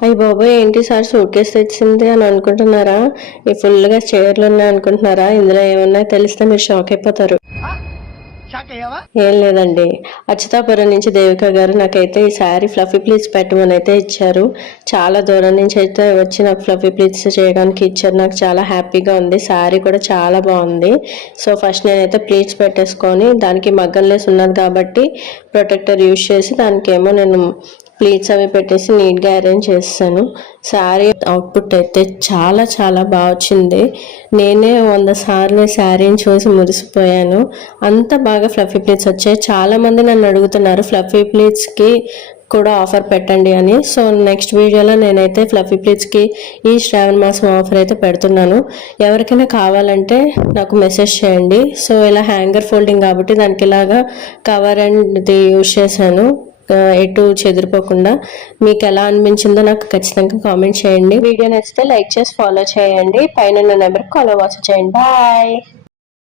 అయ్య బాబోయ్! ఏంటి సార్ సూట్ కేస్ తెచ్చింది అని అనుకుంటున్నారా? ఈ ఫుల్‌గా చైర్‌లు ఉన్నాయి అనుకుంటున్నారా? ఇందులో ఏమున్నాయో తెలిస్తే మీరు షాక్ అయిపోతారు. ఏం లేదండి. అచ్యుతాపురం నుంచి దేవిక గారు నాకైతే ఈ శారీ ఫ్లఫీ ప్లీట్స్ పెట్టమని అయితే ఇచ్చారు. చాలా దూరం నుంచి అయితే వచ్చి నాకు ఫ్లఫీ ప్లీట్స్ చేయడానికి ఇచ్చారు. నాకు చాలా హ్యాపీగా ఉంది. శారీ కూడా చాలా బాగుంది. సో ఫస్ట్ నేనైతే ప్లీట్స్ పెట్టేసుకొని దానికి మగ్గం లేస్ ఉన్నది కాబట్టి ప్రొటెక్టర్ యూజ్ చేసి దానికేమో నేను ప్లీట్స్ అవి పెట్టేసి నీట్గా అరేంజ్ చేస్తాను. శారీ అవుట్పుట్ అయితే చాలా చాలా బాగా వచ్చింది. నేనే 100 సార్లు శారీని చూసి మురిసిపోయాను. అంత బాగా ఫ్లఫీ ప్లీట్స్ వచ్చాయి. చాలామంది నన్ను అడుగుతున్నారు ఫ్లఫీ ప్లీట్స్కి కూడా ఆఫర్ పెట్టండి అని. సో నెక్స్ట్ వీడియోలో నేనైతే ఫ్లఫీ ప్లీట్స్కి ఈ శ్రావణ మాసం ఆఫర్ అయితే పెడుతున్నాను. ఎవరికైనా కావాలంటే నాకు మెసేజ్ చేయండి. సో ఇలా హ్యాంగర్ ఫోల్డింగ్ కాబట్టి దానికి ఇలాగా కవర్ అండ్ యూజ్ చేశాను ఎటు చెదిరిపోకుండా. మీకు ఎలా అనిపించిందో నాకు ఖచ్చితంగా కామెంట్ చేయండి. వీడియో నచ్చితే లైక్ చేసి ఫాలో చేయండి. పైన నెంబర్కి కాల్ వాట్సాప్ చేయండి. బాయ్.